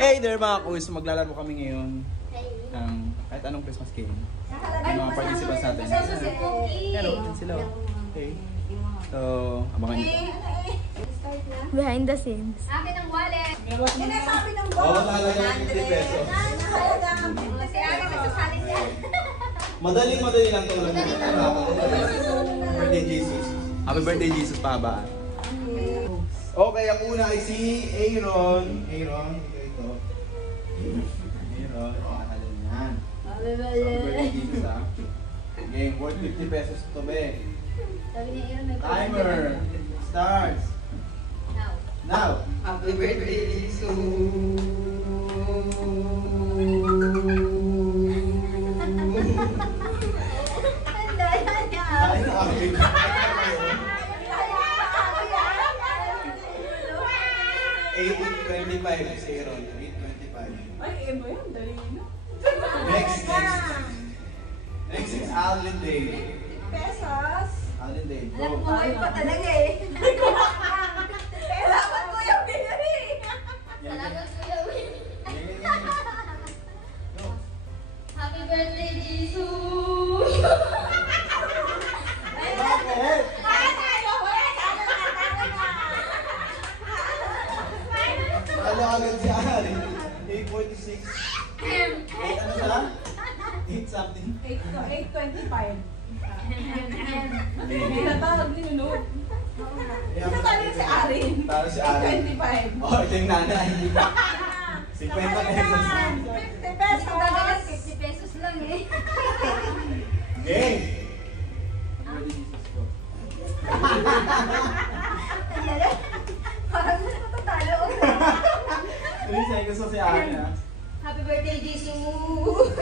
Hey there mga kuys, maglalaro kami ngayon ng kahit anong Christmas game. Yung mga participants natin. Hello, sila. Okay. So, abangan nyo. Behind the scenes. Akin ang wallet. Sinasabi ng boss. Oo, talaga ng 50 pesos. Si Ari masasali siya. Madali lang ito. Birthday Jesus. Happy birthday Jesus pa ba? Okay, ang una ay si Aaron. Aaron, ito. Aaron, nakahalin yan. Happy birthday Jesus ha. Game, worth 50 pesos to be. Sabi ni Aaron may Timer starts. Now. Happy birthday, Jesus. Ay, nakakabig. 8:25 si Aaron. 8:25. Ay, Emma yan, dali na. Next is Alvin Day. Pesos. Alvin Day. Alam Go. mo ngayon pa talaga eh. Salamat ko yung binili. Salamat Kuya Will. Go. Happy birthday, Jesus! Bakit? Ano agad si Ari? 8:46. 8 ano siya? 8 something. 8:25. Tinatawag ni Nunod. Tinatawag si Arin. Talo si Ari. 8:25. Oh, ito yung nanay. 50 pesos. 50 pesos. 50 pesos lang eh. Game! Parang mas matatalo. 3 seconds na si Ari ha. Happy birthday, Jesus!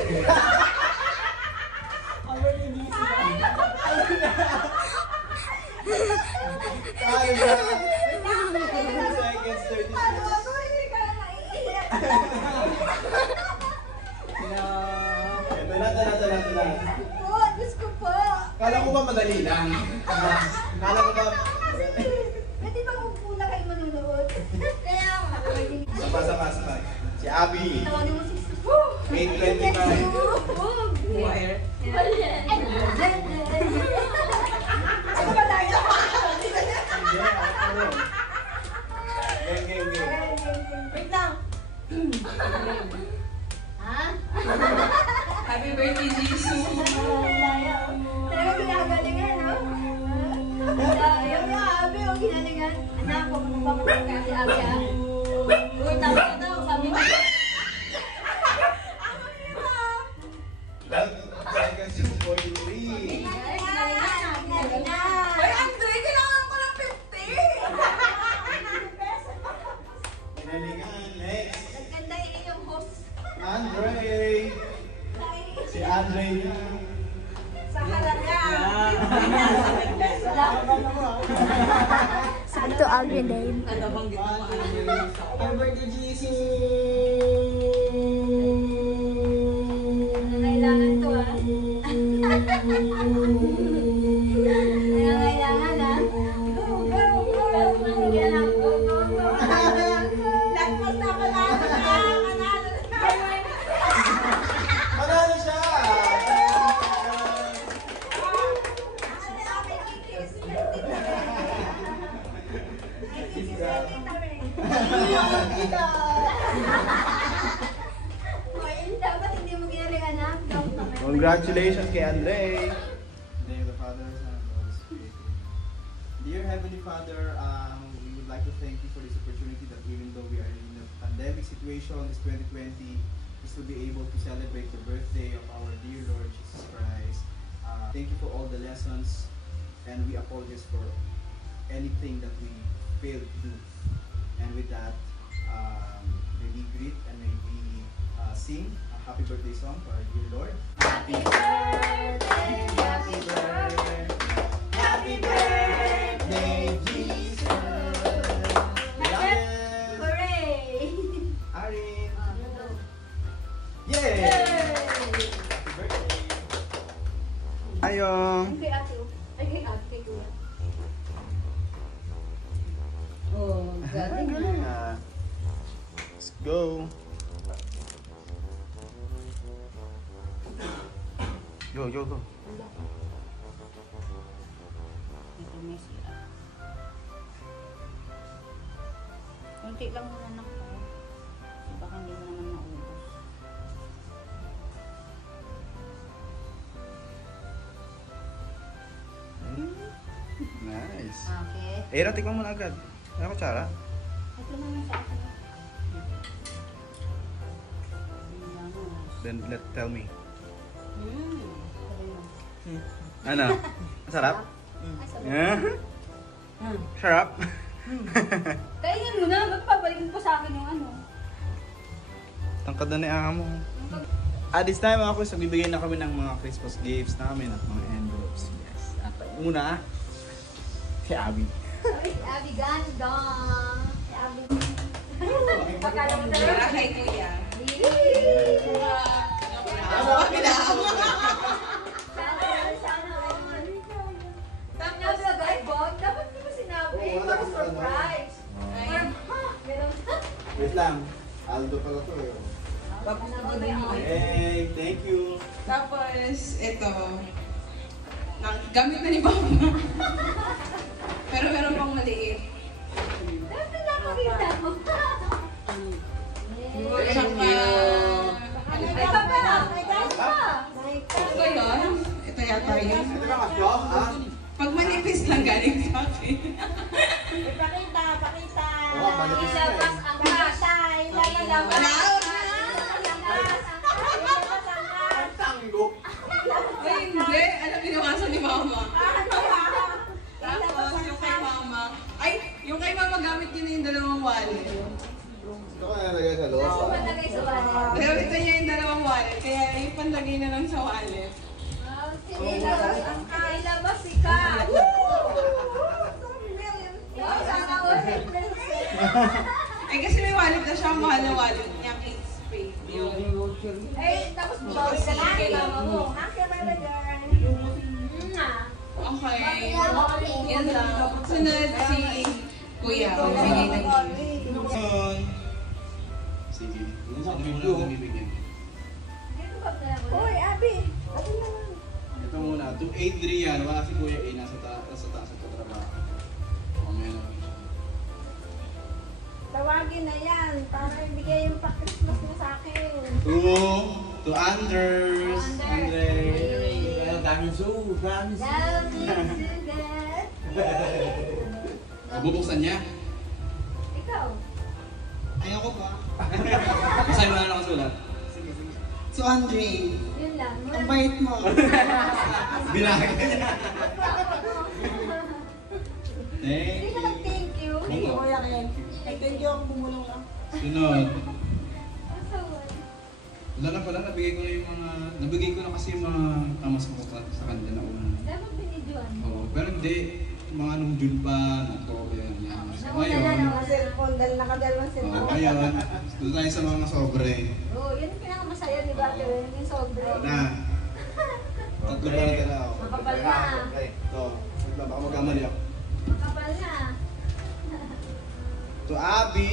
Ay, ba? 2 seconds, 30 Ano seconds. ako? Hindi ka na naiiyak. Ito na. Po, Diyos ko po. Kala ko ba madali lang? Kala ko ba... Pwede ba una kayo manunood? Kaya ako, happy birthday. Sabay. Si Abby. Tawagin mo si 8:25. Wire. Ano ba tayo? Game. Wait lang. Ha? Happy birthday, Jesus. Talaga ginagalingan, no? Yung Abi, yung ginalingan. Anak, kung ano ba kasi Abi, ha? Uy, tama na daw, sabi mo. Seconds is 43. Ay, Andre, kailangan ko ng 50. Pinalingan. Next. Nagkanda yun yung host. Andre. Si Andre. Sa halaga. Sabi to Alvin Day. Happy birthday, Jesus! Kailangan to, ha? Kailangan, ha? Go, go, go. Kailangan, go. Lagpas na pala. Manalo na. Manalo siya! Dapat hindi mo ginalingan, ha? Congratulations kay Andre! Name of the Father, Son, and Holy Spirit. Dear Heavenly Father, we would like to thank you for this opportunity that even though we are in a pandemic situation, this 2020, is to be able to celebrate the birthday of our dear Lord Jesus Christ. Thank you for all the lessons, and we apologize for anything that we failed to do. And with that, may we greet and may we sing a happy birthday song for our dear Lord. Happy birthday, happy birthday, Happy birthday, Jesus! hooray! Arin! Yay! Yay! Happy birthday! Ayong! Kay ate, ay kay ate, kay kuya. Oh, galing. Let's go! Go, go, go. Ito may sira. Kunti lang muna anak ko. Baka hindi mo naman naubos. Nice. Okay. Eh, tikman mo na agad. Ano kutsara? Ito naman sa akin. Then tell me. Mm. Ano? Masarap? Asa ba? Yeah? Sarap? Kainin mo na, ba't pabalikin po sa akin yung ano? Tangkad na ni amo. At this time mga quiz, nagbibigay na kami ng mga Christmas gifts namin at mga envelopes. Yes. At una, si Abby. Ay, si Abby ganda. Si Abby. Pakala mo Para talaga. kay kuya. Sana all. Tapos na guys, Bob, dapat di mo sinabi. Para surprise. Parang, ha? Meron. Wait lang. Aldo pala to eh. Hey, thank you. Tapos, ito. Gamit na ni Mama. Pero meron pang maliit. Dapat na makita mo. Tsaka, ano May ka pa. May gas pa. ba yun? Ito yata yun. Ito na mas ko, ha? Pag manipis lang galing sa akin. Pakita, pakita. Oo, manipis na eh. Ilabas ang kasa. Ilalabas. Wala. Ilabas ang kasa. Ilabas ang kasa. Tango. Ay, hindi. Alam binawasan ni Mama. Tapos, yung kay Mama. Ay, yung kay Mama gamit niya na yung dalawang wallet. Ito ko nalagay sa loob. Gusto mo lagay sa wallet? Gamitan niya yung dalawang wallet. Kaya yung panlagay na lang sa wallet. Ilabas ang kasa. Ilabas si Ka. Ikaw sana all. Ay, kasi may wallet na siya. Mahal na wallet niya. Kate Spade. Yun. Eh, tapos bumawi ka na. Mama mo. Happy birthday, girl. Okay. Yan lang. Sunod si Kuya. Magbigay ng gift. Sige. Ano muna ang bibigyan? Hoy, Abby. Ito muna. To Adrian. Wala si Kuya A. Nasa taas at katrabaho. Mamaya na lang siya. Tawagin na yan para ibigay yung pa-Christmas mo sa akin. To Anders. Andre. Daming Love you, sugar. Bubuksan niya. Ikaw. Ayoko pa. Basahin mo na lang ang sulat. So Andre, Yun lang. ang bait mo. Binagay niya. Thank Hindi ka you. mag-thank you. Oo. Kuya Ken, thank you ang bumulong lang. Sunod. Asawa. Wala na pala, nabigay ko na kasi yung mga tamas ko sa kanila na una. Dapat binidyoan. Oo, pero hindi, mga nung June pa, nung October, yan. So ngayon, Mga cellphone, dahil nakadalawang oo, cellphone. ngayon, doon tayo sa mga sobre. Oo, yun yung pinakamasaya, di ba? Yung sobre. Oo na. Tatlo pa na ako. Makapal na. Ito, wait lang, baka magkamali ako. Makapal na. To Abby!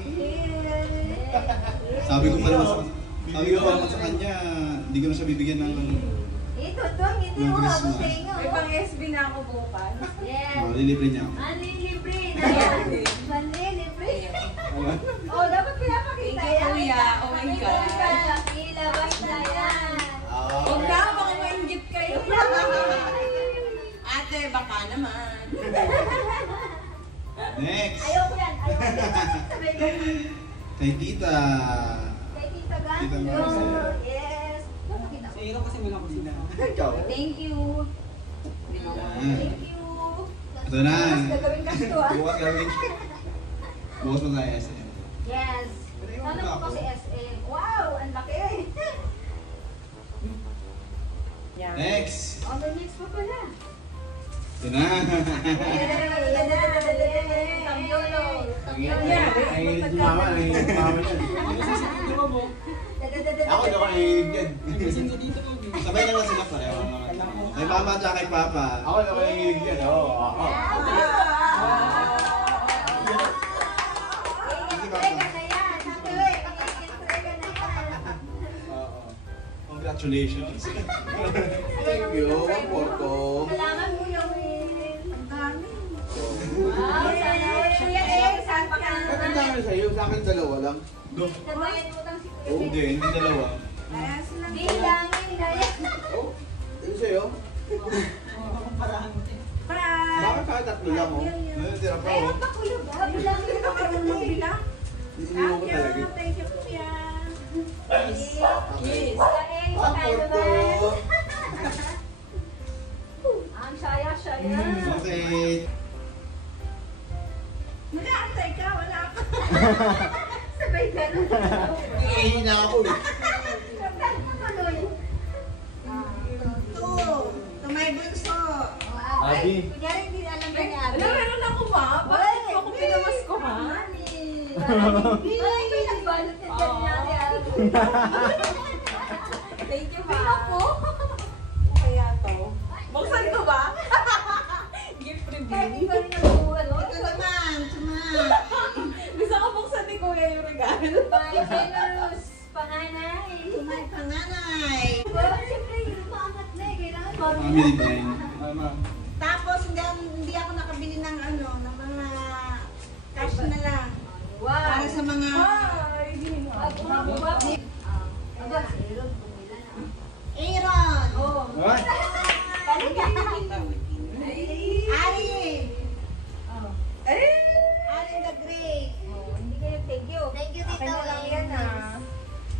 Yeah. Sabi ko pa naman sa kanya, hindi ko na siya bibigyan ng Ito, hindi Ng mo Christmas. habang sa inyo. May pang SB na ako bukas. Yes. lilibre niya ako. Manlilibre na yan. Manlilibre. Oh, dapat pinapakita Thank you, yan. Kuya. Oh my God. Ilabas na yan. Huwag na, baka maingit kayo. Ate, baka naman. Next! Ayoko yan. Ayoko yan. Sabay ko. Kay Tita. Kay Tita Gan. Tita Marcel. Yes. Papakita ko. Sino kasi wala ko sila. Ikaw. Thank you. Yan. Thank you. Ito na. Mas gagawin ka ito ah. Bukas gawin. Bukas mo tayo SM. Yes. Sana po kasi SM. Wow, ang laki. Next! On the next pa pala. Ito na. Tamyolo. Ako na kayo Sabay naman sila pareho. Kay mama at kay papa. Ako na kayo yan. Oo. Congratulations. Thank you. Porto. Salamat mo yung ang dami. Wow, sana. Kuya eh, saan pa ka Bakit naman? dami sa'yo? Sa akin dalawa lang. No. Sabayan utang si Kuya. Oh, hindi dalawa. Bilangin na yan. Oh, yun sa'yo? Bakit sa tatlo lang oh? Tira pa Ayun oh. pa kuya ba? Bilangin na karoon mo bilang. Iniwan ko talaga. Thank you kuya. Yes. Okay. Kain, Ah, kain Porto. naman. Ang saya-saya. Okay. Nag-aantay ka, wala ka. Sabay ka na. Iihin na ako eh. Tumay bunso. Abi. Kunyari hindi alam ka ni Abi. meron ako ma. Bakit mo ako pinamas ko ha? Ay, pinagbalot na dyan niya ni Abi. Thank you ma. Ako? Kaya to. Buksan ko ba? Gift Pwede reveal. ba rin nagbuwan, no? Ito naman, sumay. Gusto ko buksan ni Kuya yung regalo. Bye, Venus. Panganay. Sumay panganay. Well, siyempre, yung pangat na eh. Kailangan Family time. Mama. Tapos hindi ako nakabili ng ano, ng mga cash na lang. Wow. Para sa mga Aba, si Aaron, bumila na. Aaron. Oh. What? Ari. Eh? Ari the Great. Oh, hindi kayo thank you. Thank you, Tito.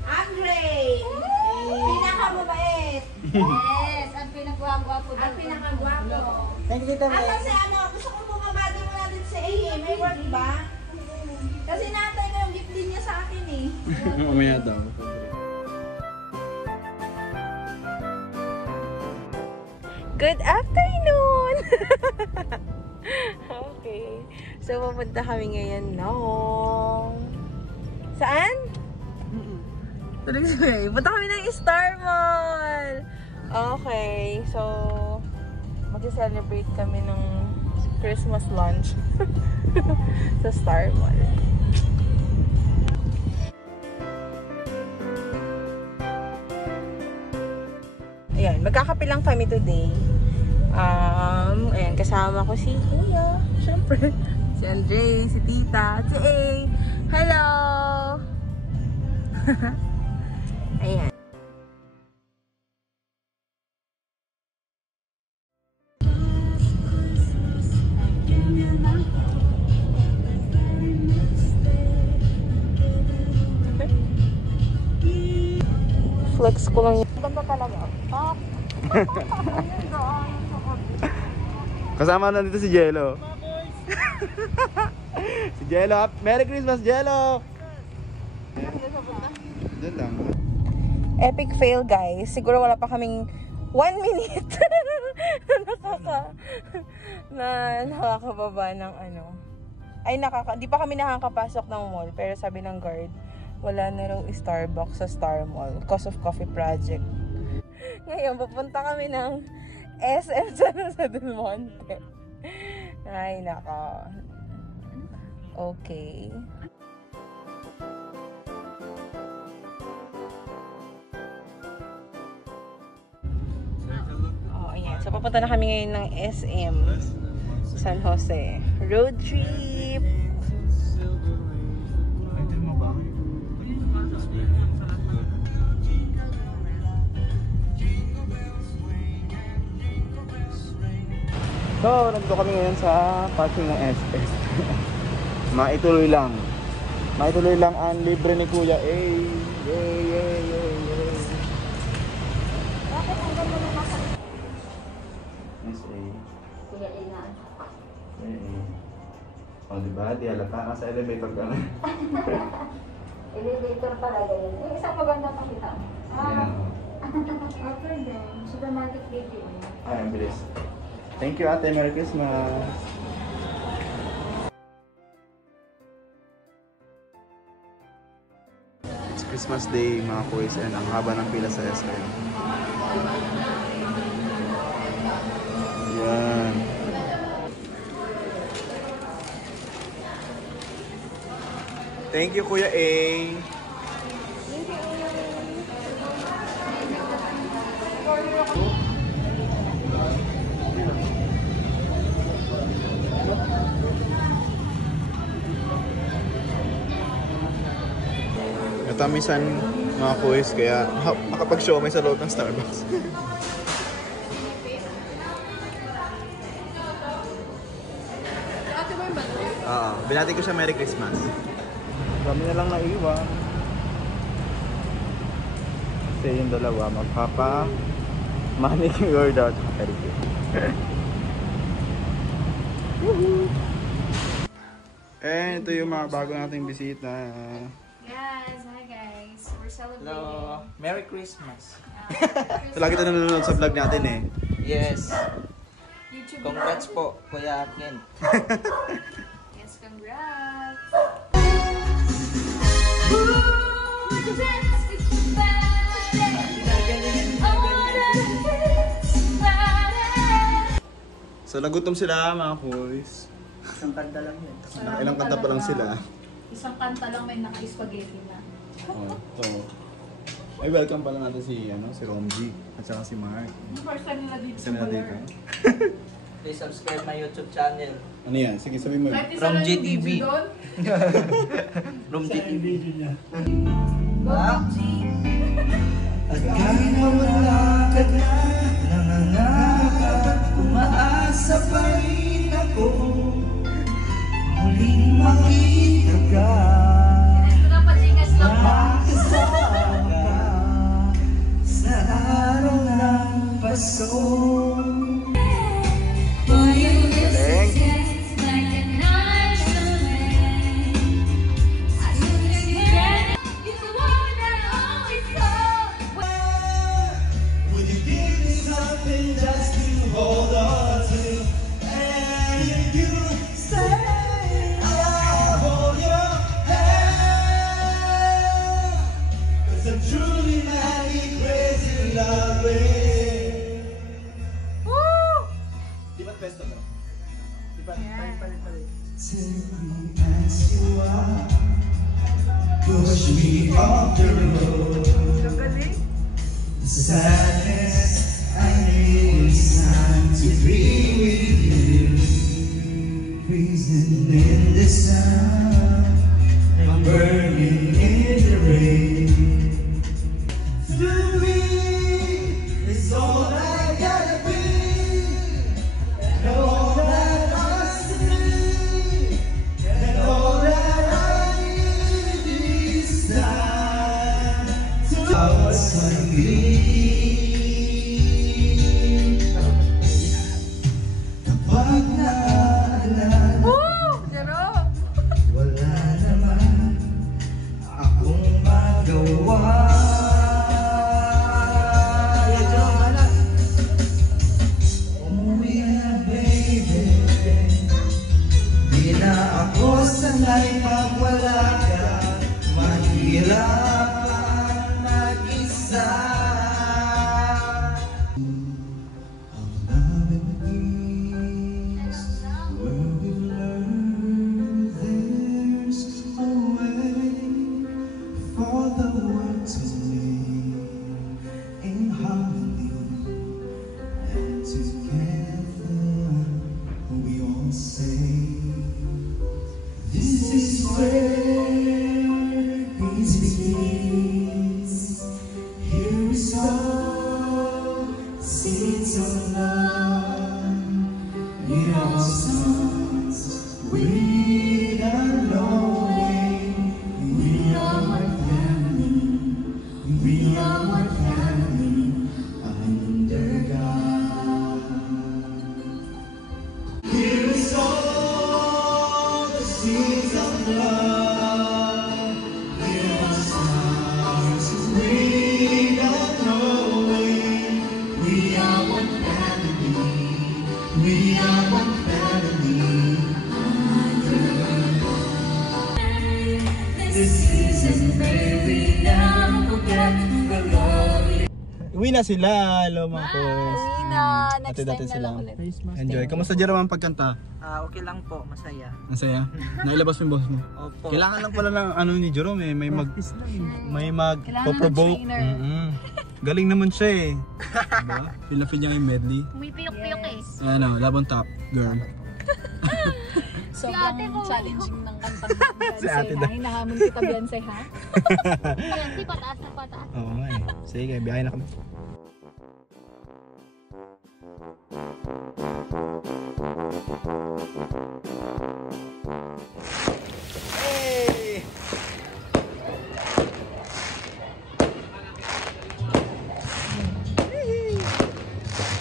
Andre. Pinakamabait. Yes, ang pinagwagwapo Ang pinakagwapo. Thank you, Tita Asan si ano? Gusto ko bumabati mo natin si AA. May work ba? Kasi natay ko yung gift din niya sa akin eh. Mamaya daw. Good afternoon! Okay. So, pupunta kami ngayon ng... Saan? Tuloy sabi. Punta kami ng Star Mall! Okay. So, mag-celebrate kami ng Christmas lunch sa Star Mall. Ayan, magkakape lang kami today. Ayan, kasama ko si Kuya. Siyempre, si Andre, si Tita, si A. Hello! Ayan. Flex ko lang yun. Ganda talaga. Kasama na dito si Jello. Si Jello. Merry Christmas, Jello! Diyan lang. Epic fail, guys. Siguro wala pa kaming 1 minute nakakababa ng ano. Ay, di pa kami nakakapasok ng mall. Pero sabi ng guard, wala na raw Starbucks sa Star Mall because of coffee project. Ngayon, pupunta kami ng SM sa Del Monte. Ay, naka. Okay. Oh, ayan. So, papunta na kami ngayon ng SM San Jose. Road trip! So, nandito kami ngayon sa parking ng SS. Maituloy lang. Maituloy lang ang libre ni Kuya. Yay! Yay! Yay! Yay! Yay! Bakit ang ganda na nasa Miss A. Kuya Ina? O, diba? Di halata. Nasa elevator ka na. Elevator pala ganyan. Yung isang maganda pakita. Ayan. Okay din. Supermarket video. Ay, ang bilis. Thank you, Ate. Merry Christmas. It's Christmas Day, mga kuys, and ang haba ng pila sa SM. Yan. Thank you, Kuya A. matamisan mga kuys, kaya makapag-show may sa loob ng Starbucks. Oo, binati ko siya Merry Christmas. Kami na lang naiwan. Kasi yung dalawa manicure daw at pedicure. And ito yung mga bago nating bisita. Guys, hi guys. We're celebrating. Hello, Merry Christmas. So, lagi tayo nanonood sa vlog natin eh. Yes, YouTube. congrats po, Kuya Ken. Yes, congrats. So nagutom sila mga boys. Isang kanta lang yun. Ilang kanta pa lang sila. Isang kanta lang may naka-spaghetti na. Oh, so ay welcome pala natin si Romji at saka si Mark. First time nila dito Isa na dito. Please subscribe my YouTube channel. Ano yan? Sige, sabihin mo. Kahit isa From lang yung GTV. video doon. Room TV. At kahit na wala ka na, nangangarap, umaasa pa rin ako, muling makita ka, makasama ka, sa araw ng Pasko. Would you give me something just to hold on to? And if you say I'll hold your hand, 'cause I'm truly madly crazy in love with. Di ba't pesto no? Di ba't Take me as you are, push me off the road. The sadness I need is time to be with you. Freezing in the sun, I'm burning in the rain. To me, it's all I gotta be, and all that I see, and all that I need is time to us agree. Kapag naalala, wala naman akong magawa. Umuwi na baby, di na ako sanay pag wala ka, mahirapan mag-isa. Ang memories where we learned there's a way for the world to live in harmony, and together we all say, this is where peace begins. Here we sow seeds of love in our songs. Without knowing, we are one family. We are one family under God. Here we sow the seeds of love in our songs. Without knowing, we are one family. We are one family under God. This season, may we never forget the love. Uwi na sila. Hello mga boys. Uwi na. Next Dati-dati time na sila. lang ulit. Enjoy. Kamusta Jerome ang pagkanta? Okay lang po, masaya. Masaya? Nailabas mo yung boss mo? Opo. Kailangan lang pala ng ano ni Jerome eh. May mag-provoke. trainer. Galing naman siya eh. Diba? Feel niya yung medley. Pumipiyok-piyok eh. Ano, labang top girl. Sobrang challenging ng kakanta Si ate daw. hinahamon kita Beyonce ha? Hindi, pataas na pataas. Oo nga eh. Sige, biyahe na kami. Hey!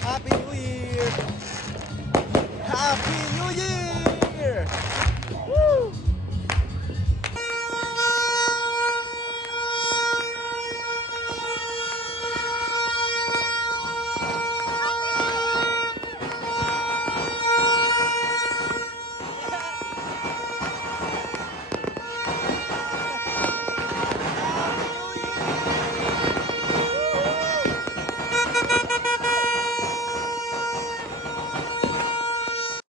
Happy New Year! Happy